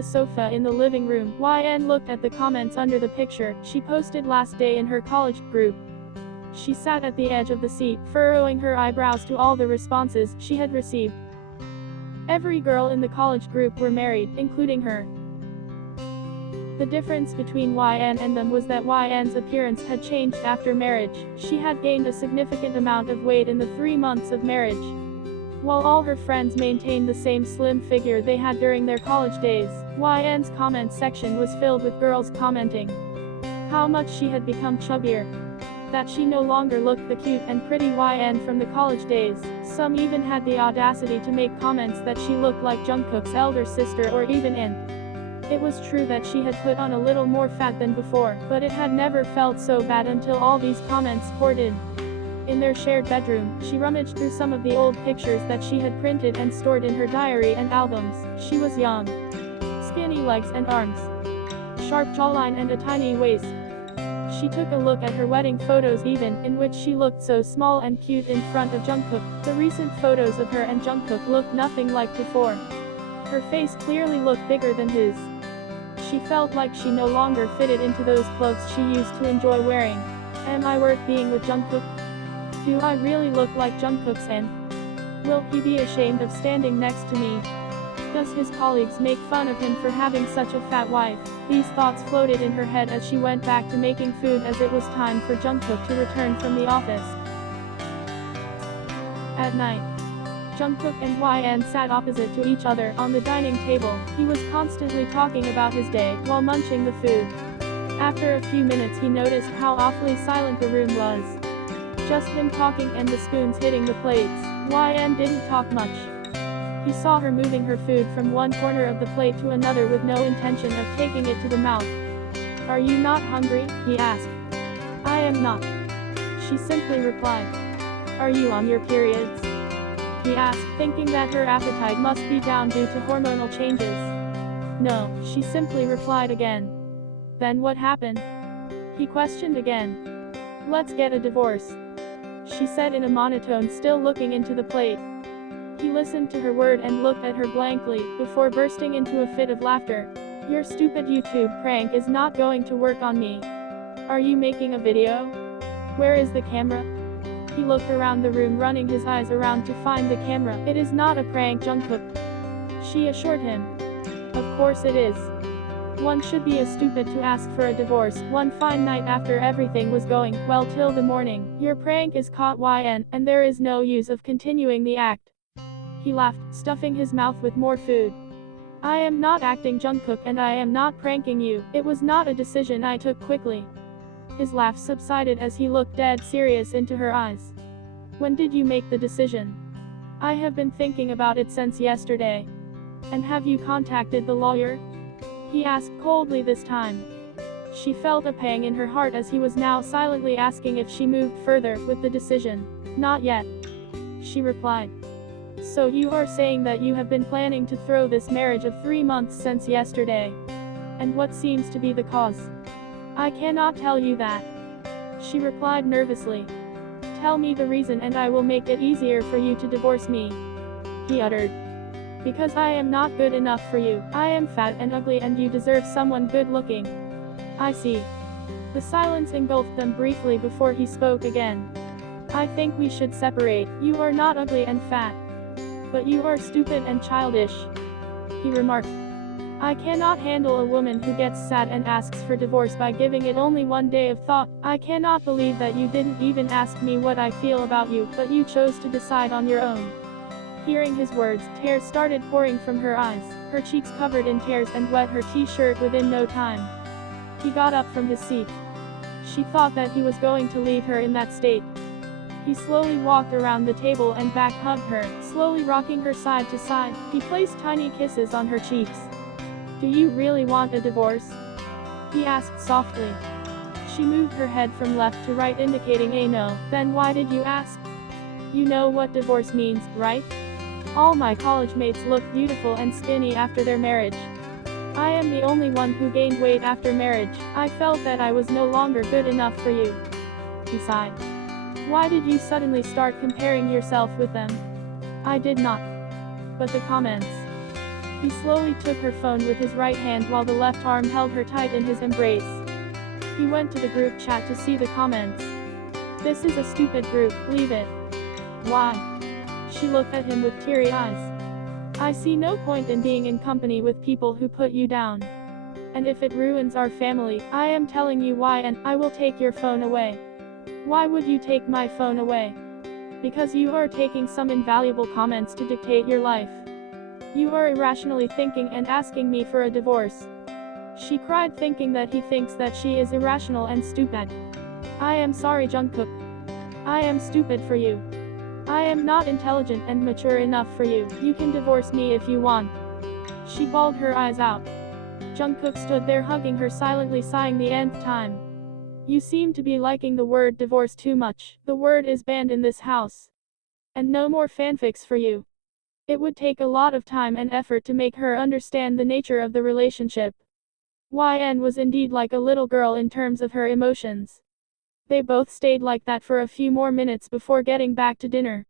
the sofa in the living room. YN looked at the comments under the picture she posted last day in her college group. She sat at the edge of the seat, furrowing her eyebrows to all the responses she had received. Every girl in the college group were married, including her. The difference between YN and them was that YN's appearance had changed after marriage. She had gained a significant amount of weight in the 3 months of marriage, while all her friends maintained the same slim figure they had during their college days. YN's comment section was filled with girls commenting how much she had become chubbier, that she no longer looked the cute and pretty YN from the college days. Some even had the audacity to make comments that she looked like Jungkook's elder sister or even aunt. It was true that she had put on a little more fat than before, but it had never felt so bad until all these comments poured in. In their shared bedroom, she rummaged through some of the old pictures that she had printed and stored in her diary and albums. She was young, skinny legs and arms, sharp jawline and a tiny waist. She took a look at her wedding photos even, in which she looked so small and cute in front of Jungkook. The recent photos of her and Jungkook looked nothing like before. Her face clearly looked bigger than his. She felt like she no longer fitted into those clothes she used to enjoy wearing. Am I worth being with Jungkook? Do I really look like Jungkook's aunt? Will he be ashamed of standing next to me? Does his colleagues make fun of him for having such a fat wife? These thoughts floated in her head as she went back to making food as it was time for Jungkook to return from the office. At night, Jungkook and YN sat opposite to each other on the dining table. He was constantly talking about his day while munching the food. After a few minutes he noticed how awfully silent the room was. Just him talking and the spoons hitting the plates. YN didn't talk much. He saw her moving her food from one corner of the plate to another with no intention of taking it to the mouth. Are you not hungry? He asked. I am not. She simply replied. Are you on your periods? He asked, thinking that her appetite must be down due to hormonal changes. No, she simply replied again. Then what happened? He questioned again. Let's get a divorce, she said in a monotone, still looking into the plate. He listened to her word and looked at her blankly, before bursting into a fit of laughter. Your stupid YouTube prank is not going to work on me. Are you making a video? Where is the camera? He looked around the room, running his eyes around to find the camera. It is not a prank, Jungkook, she assured him. Of course it is. One should be a stupid to ask for a divorce one fine night after everything was going well till the morning. Your prank is caught, YN, and there is no use of continuing the act. He laughed, stuffing his mouth with more food. I am not acting, Jungkook, and I am not pranking you. It was not a decision I took quickly. His laugh subsided as he looked dead serious into her eyes. When did you make the decision? I have been thinking about it since yesterday. And have you contacted the lawyer? He asked coldly this time. She felt a pang in her heart as he was now silently asking if she moved further with the decision. Not yet, she replied. So you are saying that you have been planning to throw this marriage of 3 months since yesterday. And what seems to be the cause? I cannot tell you that, she replied nervously. Tell me the reason and I will make it easier for you to divorce me, he uttered. Because I am not good enough for you. I am fat and ugly and you deserve someone good looking. I see. The silence engulfed them briefly before he spoke again. I think we should separate. You are not ugly and fat, but you are stupid and childish, he remarked. I cannot handle a woman who gets sad and asks for divorce by giving it only one day of thought. I cannot believe that you didn't even ask me what I feel about you, but you chose to decide on your own. Hearing his words, tears started pouring from her eyes. Her cheeks covered in tears and wet her t-shirt within no time. He got up from his seat. She thought that he was going to leave her in that state. He slowly walked around the table and back hugged her, slowly rocking her side to side. He placed tiny kisses on her cheeks. Do you really want a divorce? He asked softly. She moved her head from left to right, indicating a no. Then why did you ask? You know what divorce means, right? All my college mates look beautiful and skinny after their marriage. I am the only one who gained weight after marriage. I felt that I was no longer good enough for you. He sighed. Why did you suddenly start comparing yourself with them? I did not. But the comments. He slowly took her phone with his right hand while the left arm held her tight in his embrace. He went to the group chat to see the comments. "This is a stupid group, leave it." "Why?" She looked at him with teary eyes. "I see no point in being in company with people who put you down. And if it ruins our family, I am telling you why, and I will take your phone away." "Why would you take my phone away?" "Because you are taking some invaluable comments to dictate your life. You are irrationally thinking and asking me for a divorce." She cried, thinking that he thinks that she is irrational and stupid. "I am sorry, Jungkook. I am stupid for you. I am not intelligent and mature enough for you. You can divorce me if you want." She bawled her eyes out. Jungkook stood there hugging her, silently sighing the nth time. "You seem to be liking the word divorce too much. The word is banned in this house. And no more fanfics for you." It would take a lot of time and effort to make her understand the nature of the relationship. YN was indeed like a little girl in terms of her emotions. They both stayed like that for a few more minutes before getting back to dinner.